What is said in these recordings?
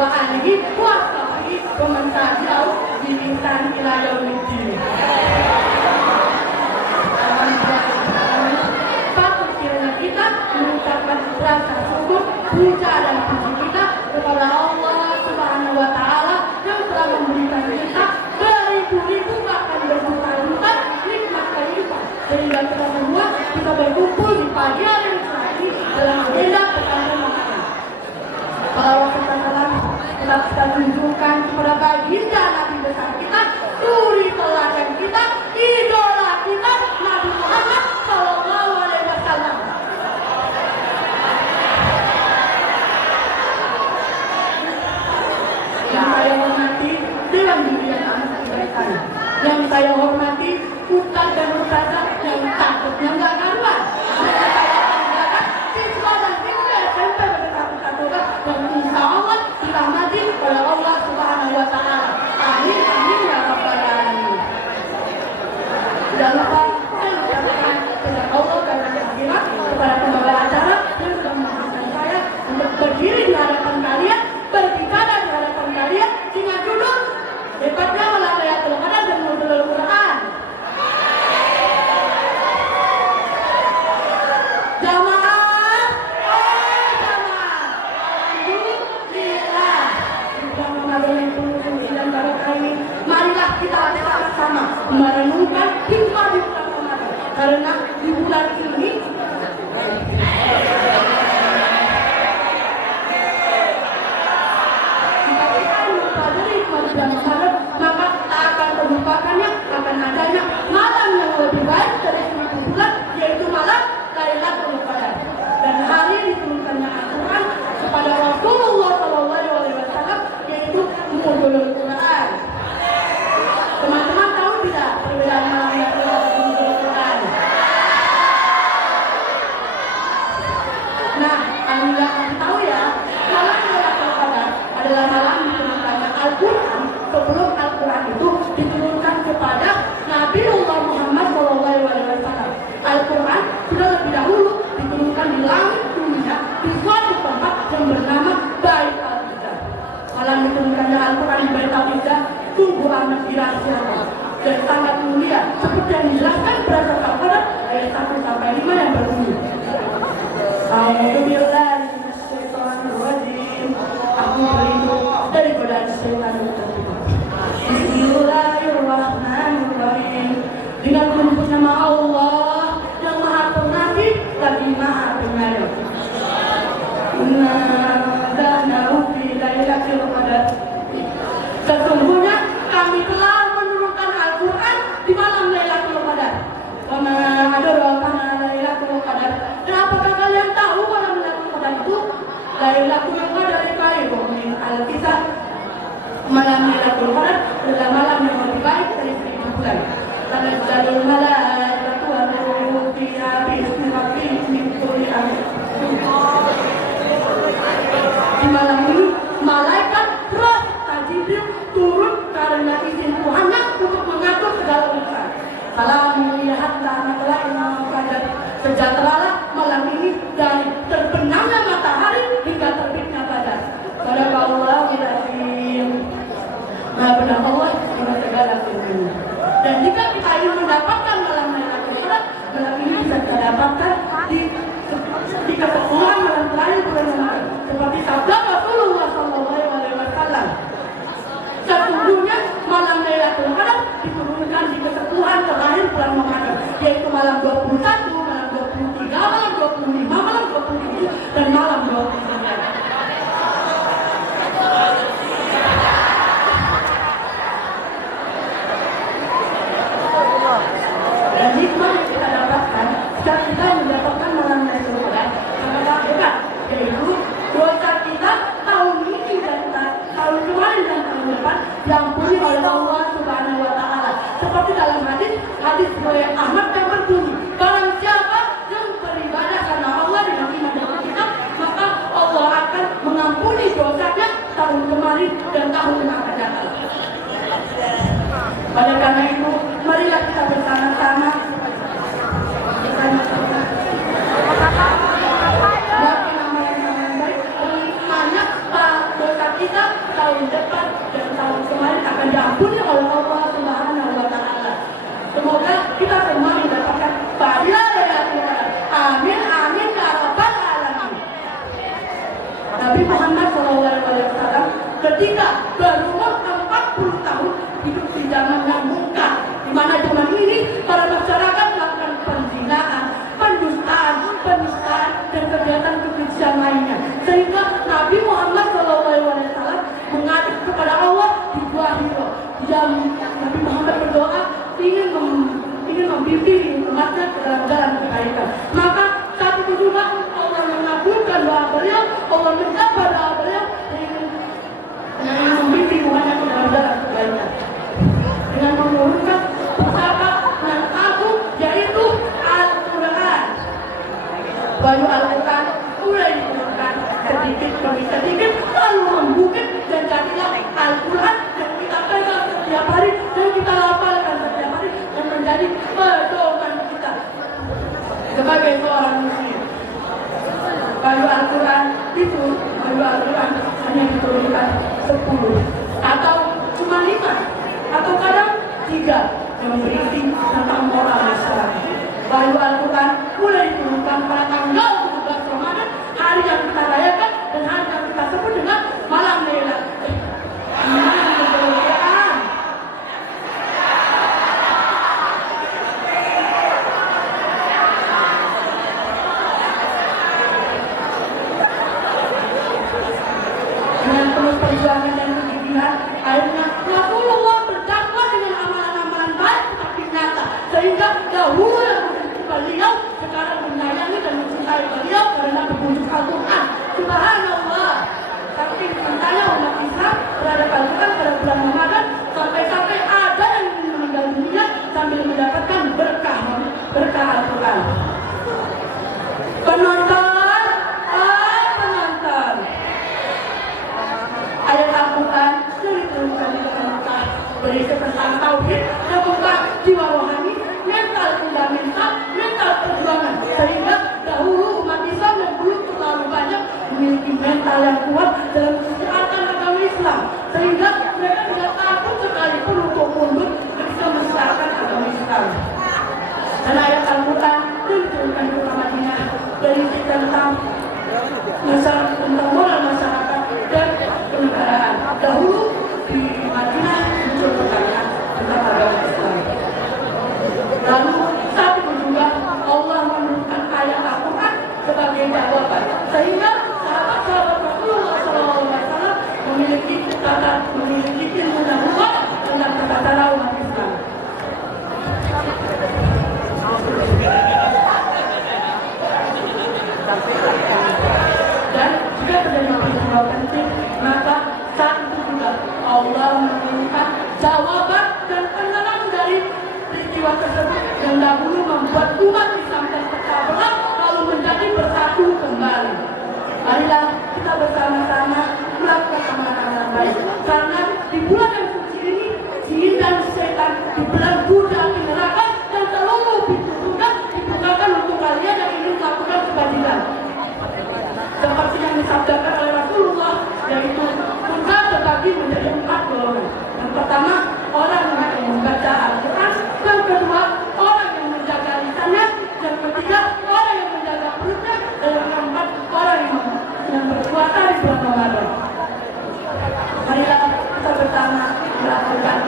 wa alihi wa sahbihi wa man tabi'ahu bi ihsan ila yaumiddin. Patut kiranya kita mengucapkan rasa syukur, puja dan puji kita kepada Allah Subhanahu wa Ta'ala yang telah memberikan kita beribu-ribu bahkan berjuta-juta nikmat kehidupan, sehingga kita semua kita berkumpul di pagi hari ini dalam agenda pertama makanan. Pada waktu salam kita tunjukkan kepada baginda Nabi besar kita, suri teladan kita, idola kita, Nabi Muhammad Sallallahu Alaihi Wasallam. Yang saya hormati dalam dirian anak mereka, yang saya hormati ustaz dan ustazah yang takutnya nggak karuan. Siswa dan siswa SMP bersatu-satukan dan insya Allah dirahmati oleh Allah Subhanahu Wa Taala. Amin amin ya rabbal alamin. Jangan lupa saya ucapkan kepada Allah dan akhirat kepada pembawa acara yang sudah mengajarkan saya untuk berdiri di hadapan kalian, berbicara di hadapan kalian dengan judul hebatnya malam Lailatul Qadar dan Nuzulul Quran. Marilah kita bersama merenungkan hikmah di bulan Ramadan, karena di bulan ini jika kita mempelajari hikmah di bulan Ramadan, maka tak akan terlupakannya akan adanya malam yang lebih baik dari 1000 bulan, yaitu malam Lailatul Qadar. Dan hari diturunkannya Al-Quran kepada Rasulullah SAW, yaitu Nuzulul Quran. Teman-teman tahu tidak perbedaan malam Lailatul Qadar dan Nuzulul Quran? Nah, Anda harus tahu ya, malam Lailatul Qadar adalah malam diturunkannya Al-Quran sebelum Al-Quran itu diturunkan kepada Nabiullah Muhammad SAW. Al-Quran sudah lebih dahulu diturunkan di langit dunia di suatu tempat yang bernama Bait Al-Izah. Malam diturunkannya Al-Quran di Bait Al-Izah sungguh amat dirahasiakan dan sangat mulia, seperti yang dijelaskan berdasarkan Al-Quran ayat 1 sampai 5 yang berbunyi. A'udzubillahi minasyaitonir rajim. Aku berlindung dari godaan setan tersebut. Bismillahirrahmanirrahim. Dengan menyebut nama Allah yang Maha Pengasih lagi Maha Penyayang. Inna anzalnahu fi lailatul qadar. Sesungguhnya kami telah menurunkan Al-Quran di malam Lailatul Qadar. Wa ma adraka ma Lailatul Qadar. Dan apakah kalian tahu malam Lailatul Qadar itu? Lailatul Qadar khairun min alfi syahr. Malam Lailatul Qadar adalah malam yang lebih baik dari 1000 bulan. Tanazzalul malaikatu wa ruhu fiha bi'izni rabbihim min kulli amr. Di malam ini malaikat roh Jibril turun karena izin Tuhannya untuk mengatur segala urusan. Salamun hatta matla'il fajr. Sejahteralah malam ini dari terbenamnya matahari hingga terbitnya fajar. Pada Allah Al-Azim. Maha benar Allah dengan segala sesuatu. Dan jika kita ingin mendapatkan malam Lailatul Qadar, malam ini bisa kita dapatkan di kesepuhan malam terakhir bulan Ramadan. Seperti sabda Rasulullah SAW. Sesungguhnya malam Lailatul Qadar diturunkan di kesepuhan terakhir bulan Ramadan, yaitu malam 21, malam 23, malam 25, malam 27, dan malam 29. Dan hikmah yang kita dapatkan saat kita mendapatkan malam Lailatul Qadar sangat hebat, yaitu dosa kita tahun ini dan tahun kemarin dan tahun depan diampuni oleh Allah Subhanahu Wa Taala. Seperti dalam hadis riwayat Ahmad yang berbunyi, barang siapa yang beribadah karena Allah dengan iman dan kita, maka Allah akan mengampuni dosanya tahun kemarin dan tahun yang akan datang. Oleh karena itu, marilah kita bersama-sama dosa kita Nabi Muhammad SAW ketika berumur 40 tahun hidup di zaman yang mungkar, di mana zaman ini para masyarakat melakukan penzinaan, pendustaan, penistaan, dan kegiatan kekejian lainnya. Sehingga Nabi Muhammad SAW mengajak kepada Allah di dua hiro. Nabi Muhammad berdoa ingin membimbing umatnya ke dalam jalan kebaikan. Maka saat itu juga Allah mengabulkan doa beliau, Allah menjawab doa beliau ingin membimbing umatnya ke dalam jalan kebaikan dengan menurunkan pusaka yang agung, yaitu Al-Quran. Baru Al-Quran mulai diturunkan sedikit demi sedikit, lalu membukit dan jadilah Al-Quran yang kita pegang setiap hari dan kita lafalkan setiap hari dan menjadi pedoman kita sebagai seorang muslim. Baru Al-Quran itu, baru Al-Quran hanya diturunkan 10 atau cuma 5 atau kadang 3 yang berisi tentang moral masyarakat. Baru Al-Quran mulai diturunkan pada tanggal 17 Ramadan, hari yang kita rayakan dan hari yang kita sebut dengan malam Lailatul Qadar. Dengan terus perjuangan dan kegigihan, akhirnya Rasulullah berdakwah dengan amalan-amalan baik tetapi nyata, sehingga dahulu yang mencintai beliau sekarang menyayangi dan mencintai beliau karena petunjuk Al-Quran. Subhanallah, tapi sementara umat Islam berada Al-Quran pada bulan Ramadan sampai-sampai ada yang ingin meninggal dunia sambil mendapatkan berkah Al-Quran. Penonton, ayat Al-Quran diturunkan di Mekah berisi tentang tauhid yang membuat jiwa rohani, mental fundamental, mental perjuangan, sehingga dahulu umat Islam yang belum terlalu banyak memiliki mental yang kuat dalam kesehatan agama Islam, sehingga mereka tidak takut sekalipun untuk mundur ketika mensiarkan agama Islam. Dan ayat Al-Quran diturunkan di Madinah berisi tentang moral masyarakat dan kenegaraan. Dahulu di Madinah muncul pertanyaan tentang agama Islam. Lalu saat itu juga Allah menurunkan ayat Al-Quran sebagai jawaban, sehingga sahabat-sahabat Rasulullah SAW memiliki ilmu dan kuat tentang tata umat Islam. Dan jika terjadi peristiwa penting, maka saat itu juga Allah menurunkan jawaban dan penerang dari peristiwa tersebut yang dahulu membuat umat Islam terpecah belah lalu menjadi bersatu kembali. Marilah kita bersama-sama melakukan amalan baik, karena di bulan yang suci ini jin dan setan dibelenggu di neraka dan seluruh pintu surga dibukakan untuk kalian yang ingin melakukan kebajikan. Seperti yang disabdakan oleh Rasulullah, yaitu surga terbagi menjadi 4 golongan. Yang pertama, orang yang membaca Al-Quran. Yang kedua, orang yang menjaga lisannya. Yang ketiga, orang yang menjaga perutnya. Dan yang keempat, orang yang berpuasa di bulan Ramadan. Marilah kita bersama melakukan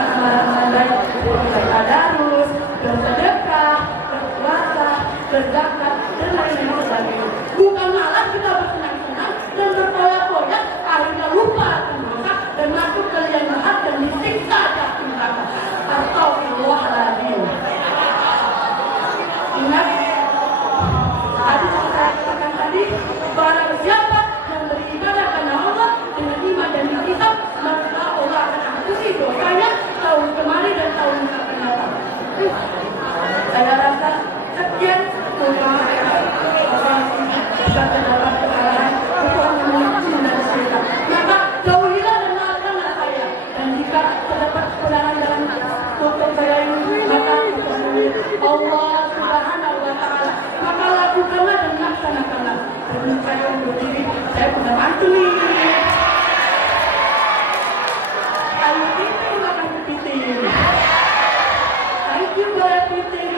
amalan-amalan baik, bertadarus, bersedekah, berpuasa, berzakat, dan lain-lain sebagainya. Bukan malah kita bersenang-senang dan berpoya-poya akhirnya lupa akan dosa dan masuk ke liang lahat dan disiksa di api neraka. Astagfirullahaladzim. Ingat, hadis yang saya katakan tadi, barang siapa yang beribadah karena Allah dengan iman dan kitab, maka Allah akan ampuni dosanya tahun kemarin dan tahun yang akan datang. Saya rasa sekian terdapat kesalahan Tuhan mengampuni dan sehat. Maka jauhilah dan maafkanlah saya. Dan jika terdapat kesalahan dalam tutur saya ini, maka Allah Subhanahu wa Ta'ala, maka lakukanlah dan laksanakanlah. Dan saya undur diri, saya sudah bantu nih. Ayo kita makan kepiting. Thank you buat kepiting.